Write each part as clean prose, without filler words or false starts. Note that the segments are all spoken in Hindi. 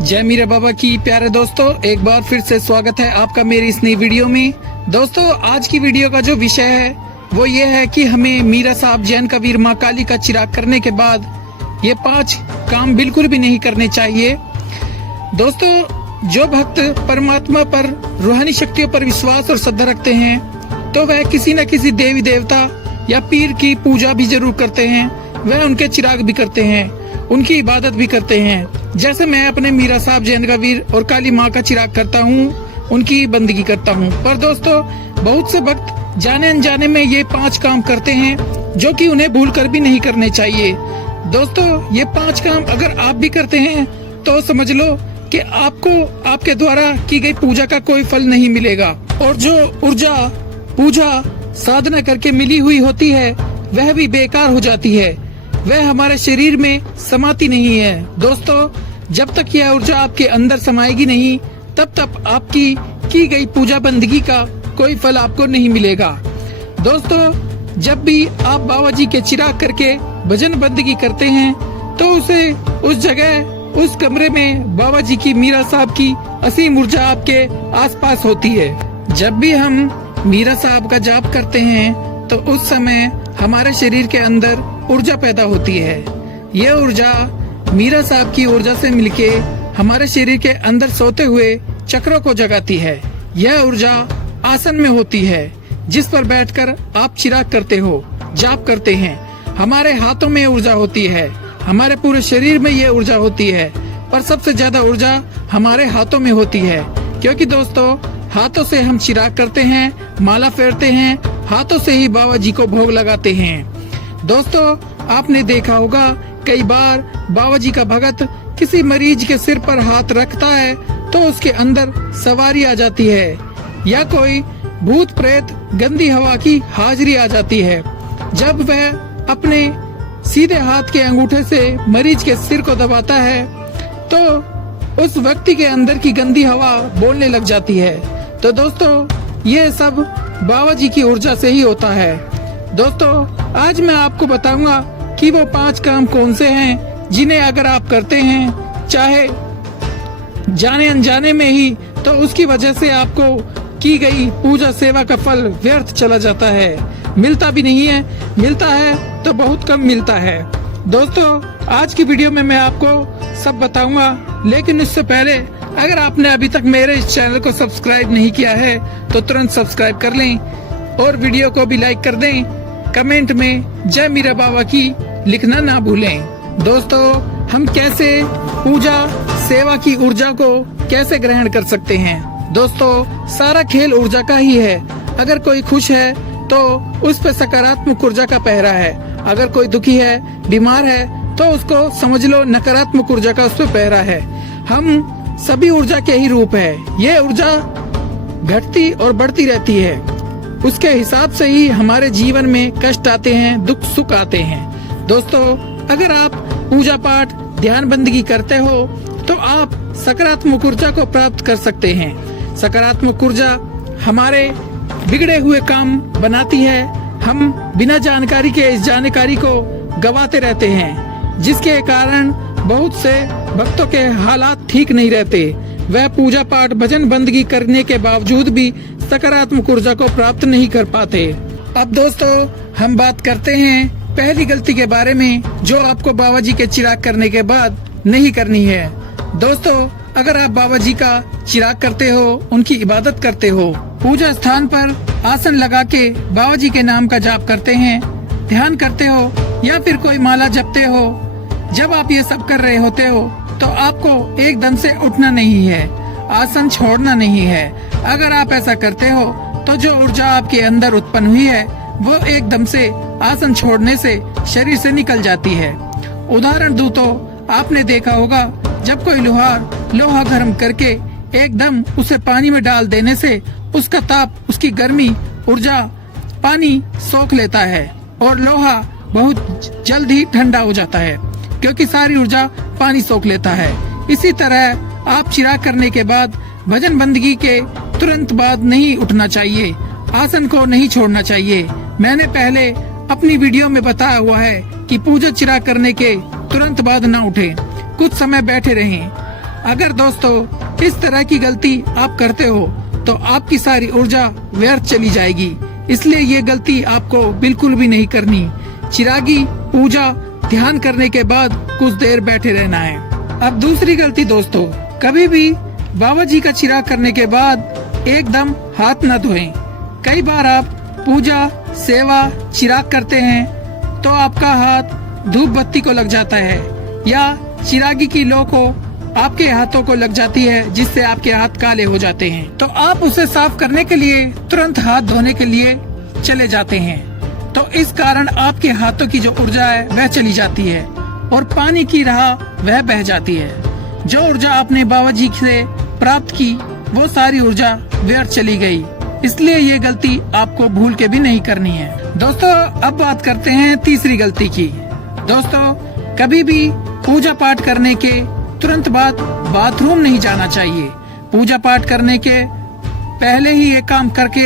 जय मीरा बाबा की प्यारे दोस्तों, एक बार फिर से स्वागत है आपका मेरी इस नई वीडियो में। दोस्तों, आज की वीडियो का जो विषय है वो ये है कि हमें मीरा साहब जैन कबीर माँ काली का चिराग करने के बाद ये 5 काम बिल्कुल भी नहीं करने चाहिए। दोस्तों, जो भक्त परमात्मा पर, रूहानी शक्तियों पर विश्वास और श्रद्धा रखते हैं तो वह किसी न किसी देवी देवता या पीर की पूजा भी जरूर करते हैं। वह उनके चिराग भी करते हैं, उनकी इबादत भी करते हैं। जैसे मैं अपने मीरा साहब जैन कबीर और काली माँ का चिराग करता हूँ, उनकी बंदगी करता हूँ। पर दोस्तों, बहुत से भक्त जाने अनजाने में ये 5 काम करते हैं जो कि उन्हें भूल कर भी नहीं करने चाहिए। दोस्तों, ये 5 काम अगर आप भी करते हैं तो समझ लो कि आपको आपके द्वारा की गई पूजा का कोई फल नहीं मिलेगा, और जो ऊर्जा पूजा साधना करके मिली हुई होती है वह भी बेकार हो जाती है, वह हमारे शरीर में समाती नहीं है। दोस्तों, जब तक यह ऊर्जा आपके अंदर समाएगी नहीं तब तक आपकी की गई पूजा बंदगी का कोई फल आपको नहीं मिलेगा। दोस्तों, जब भी आप बाबा जी के चिराग करके भजन बंदगी करते हैं तो उसे उस जगह, उस कमरे में बाबा जी की, मीरा साहब की असीम ऊर्जा आपके आसपास होती है। जब भी हम मीरा साहब का जाप करते हैं तो उस समय हमारे शरीर के अंदर ऊर्जा पैदा होती है। यह ऊर्जा मीरा साहब की ऊर्जा से मिलके हमारे शरीर के अंदर सोते हुए चक्रों को जगाती है। यह ऊर्जा आसन में होती है जिस पर बैठकर आप चिराग करते हो, जाप करते हैं। हमारे हाथों में ऊर्जा होती है, हमारे पूरे शरीर में ये ऊर्जा होती है, पर सबसे ज्यादा ऊर्जा हमारे हाथों में होती है। क्योंकि दोस्तों, हाथों से हम चिराग करते हैं, माला फेरते हैं, हाथों से ही बाबा जी को भोग लगाते हैं। दोस्तों, आपने देखा होगा कई बार बाबा जी का भगत किसी मरीज के सिर पर हाथ रखता है तो उसके अंदर सवारी आ जाती है, या कोई भूत प्रेत गंदी हवा की हाजिरी आ जाती है। जब वह अपने सीधे हाथ के अंगूठे से मरीज के सिर को दबाता है तो उस व्यक्ति के अंदर की गंदी हवा बोलने लग जाती है। तो दोस्तों, ये सब बाबा जी की ऊर्जा से ही होता है। दोस्तों, आज मैं आपको बताऊंगा कि वो 5 काम कौन से हैं जिन्हें अगर आप करते हैं, चाहे जाने अनजाने में ही, तो उसकी वजह से आपको की गई पूजा सेवा का फल व्यर्थ चला जाता है। मिलता भी नहीं है, मिलता है तो बहुत कम मिलता है। दोस्तों, आज की वीडियो में मैं आपको सब बताऊंगा, लेकिन इससे पहले अगर आपने अभी तक मेरे इस चैनल को सब्सक्राइब नहीं किया है तो तुरंत सब्सक्राइब कर लें और वीडियो को भी लाइक कर दें। कमेंट में जय मीरा बाबा की लिखना ना भूलें। दोस्तों, हम कैसे पूजा सेवा की ऊर्जा को कैसे ग्रहण कर सकते हैं? दोस्तों, सारा खेल ऊर्जा का ही है। अगर कोई खुश है तो उस पर सकारात्मक ऊर्जा का पहरा है, अगर कोई दुखी है, बीमार है तो उसको समझ लो नकारात्मक ऊर्जा का उस पर पहरा है। हम सभी ऊर्जा के ही रूप है। ये ऊर्जा घटती और बढ़ती रहती है, उसके हिसाब से ही हमारे जीवन में कष्ट आते हैं, दुख सुख आते हैं। दोस्तों, अगर आप पूजा पाठ ध्यान बंदगी करते हो तो आप सकारात्मक ऊर्जा को प्राप्त कर सकते हैं। सकारात्मक ऊर्जा हमारे बिगड़े हुए काम बनाती है। हम बिना जानकारी के इस जानकारी को गवाते रहते हैं, जिसके कारण बहुत से भक्तों के हालात ठीक नहीं रहते। वह पूजा पाठ भजन बंदगी करने के बावजूद भी सकारात्मक ऊर्जा को प्राप्त नहीं कर पाते। अब दोस्तों, हम बात करते हैं पहली गलती के बारे में जो आपको बाबा जी के चिराग करने के बाद नहीं करनी है। दोस्तों, अगर आप बाबा जी का चिराग करते हो, उनकी इबादत करते हो, पूजा स्थान पर आसन लगा के बाबा जी के नाम का जाप करते हैं, ध्यान करते हो या फिर कोई माला जपते हो, जब आप ये सब कर रहे होते हो तो आपको एकदम से उठना नहीं है, आसन छोड़ना नहीं है। अगर आप ऐसा करते हो तो जो ऊर्जा आपके अंदर उत्पन्न हुई है वो एकदम से आसन छोड़ने से शरीर से निकल जाती है। उदाहरण दूं तो आपने देखा होगा जब कोई लोहार लोहा गर्म करके एकदम उसे पानी में डाल देने से उसका ताप, उसकी गर्मी, ऊर्जा पानी सोख लेता है और लोहा बहुत जल्द ही ठंडा हो जाता है, क्योंकि सारी ऊर्जा पानी सोख लेता है। इसी तरह आप चिराग करने के बाद भजन बंदगी के तुरंत बाद नहीं उठना चाहिए, आसन को नहीं छोड़ना चाहिए। मैंने पहले अपनी वीडियो में बताया हुआ है कि पूजा चिराग करने के तुरंत बाद न उठें, कुछ समय बैठे रहें। अगर दोस्तों इस तरह की गलती आप करते हो तो आपकी सारी ऊर्जा व्यर्थ चली जाएगी, इसलिए ये गलती आपको बिल्कुल भी नहीं करनी। चिरागी पूजा ध्यान करने के बाद कुछ देर बैठे रहना है। अब दूसरी गलती दोस्तों, कभी भी बाबा जी का चिराग करने के बाद एकदम हाथ न धोएं। कई बार आप पूजा सेवा चिराग करते हैं तो आपका हाथ धूप बत्ती को लग जाता है या चिरागी की लौ को आपके हाथों को लग जाती है, जिससे आपके हाथ काले हो जाते हैं। तो आप उसे साफ करने के लिए तुरंत हाथ धोने के लिए चले जाते हैं, तो इस कारण आपके हाथों की जो ऊर्जा है वह चली जाती है और पानी की राह वह बह जाती है। जो ऊर्जा आपने बाबा जी से प्राप्त की वो सारी ऊर्जा व्यर्थ चली गई, इसलिए ये गलती आपको भूल के भी नहीं करनी है। दोस्तों अब बात करते हैं तीसरी गलती की। दोस्तों कभी भी पूजा पाठ करने के तुरंत बाद बाथरूम नहीं जाना चाहिए। पूजा पाठ करने के पहले ही ये काम करके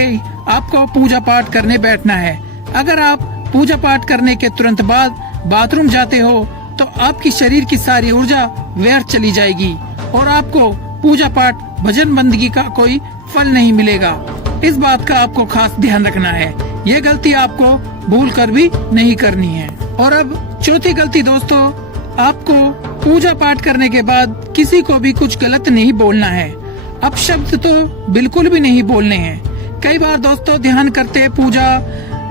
आपको पूजा पाठ करने बैठना है। अगर आप पूजा पाठ करने के तुरंत बाद बाथरूम जाते हो तो आपकी शरीर की सारी ऊर्जा व्यर्थ चली जाएगी और आपको पूजा पाठ भजन बंदगी का कोई फल नहीं मिलेगा। इस बात का आपको खास ध्यान रखना है, ये गलती आपको भूल कर भी नहीं करनी है। और अब चौथी गलती दोस्तों, आपको पूजा पाठ करने के बाद किसी को भी कुछ गलत नहीं बोलना है। अपशब्द तो बिल्कुल भी नहीं बोलने हैं। कई बार दोस्तों ध्यान करते पूजा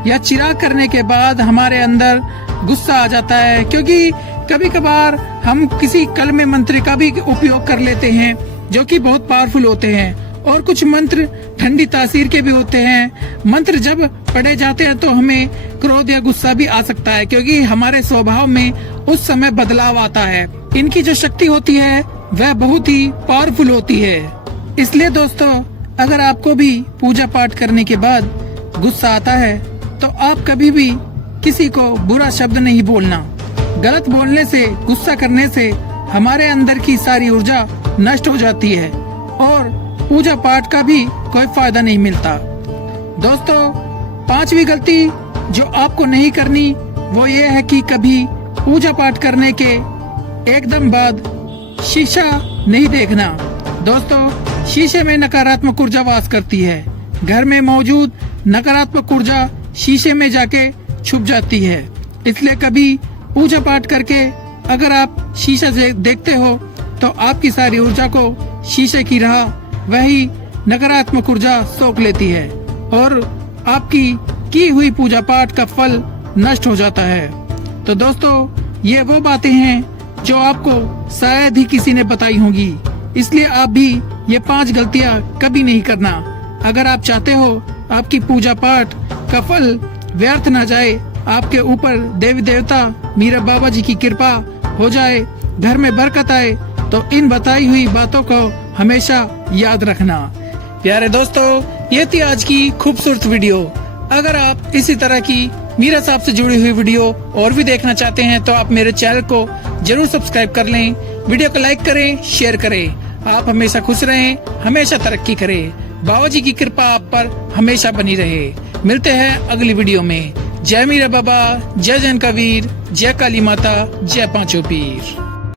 या चिराग करने के बाद हमारे अंदर गुस्सा आ जाता है, क्योंकि कभी कभार हम किसी कलमे मंत्र का भी उपयोग कर लेते हैं जो कि बहुत पावरफुल होते हैं, और कुछ मंत्र ठंडी तासीर के भी होते हैं। मंत्र जब पढ़े जाते हैं तो हमें क्रोध या गुस्सा भी आ सकता है, क्योंकि हमारे स्वभाव में उस समय बदलाव आता है। इनकी जो शक्ति होती है वह बहुत ही पावरफुल होती है। इसलिए दोस्तों अगर आपको भी पूजा पाठ करने के बाद गुस्सा आता है तो आप कभी भी किसी को बुरा शब्द नहीं बोलना। गलत बोलने से, गुस्सा करने से हमारे अंदर की सारी ऊर्जा नष्ट हो जाती है और पूजा पाठ का भी कोई फायदा नहीं मिलता। दोस्तों पांचवी गलती जो आपको नहीं करनी वो ये है कि कभी पूजा पाठ करने के एकदम बाद शीशा नहीं देखना। दोस्तों शीशे में नकारात्मक ऊर्जा वास करती है। घर में मौजूद नकारात्मक ऊर्जा शीशे में जाके छुप जाती है, इसलिए कभी पूजा पाठ करके अगर आप शीशा से देखते हो तो आपकी सारी ऊर्जा को शीशे की राह वही नकारात्मक ऊर्जा सोख लेती है और आपकी की हुई पूजा पाठ का फल नष्ट हो जाता है। तो दोस्तों ये वो बातें हैं जो आपको शायद ही किसी ने बताई होंगी, इसलिए आप भी ये 5 गलतियां कभी नहीं करना। अगर आप चाहते हो आपकी पूजा पाठ का फल व्यर्थ न जाए, आपके ऊपर देवी देवता मीरा बाबा जी की कृपा हो जाए, घर में बरकत आए, तो इन बताई हुई बातों को हमेशा याद रखना। प्यारे दोस्तों ये थी आज की खूबसूरत वीडियो। अगर आप इसी तरह की मीरा साहब से जुड़ी हुई वीडियो और भी देखना चाहते हैं तो आप मेरे चैनल को जरूर सब्सक्राइब कर लें, वीडियो को लाइक करें, शेयर करें। आप हमेशा खुश रहें, हमेशा तरक्की करें, बाबा जी की कृपा आप पर हमेशा बनी रहे। मिलते हैं अगली वीडियो में। जय मीरा बाबा, जय जैन का वीर, जय काली माता, जय पांचों पीर।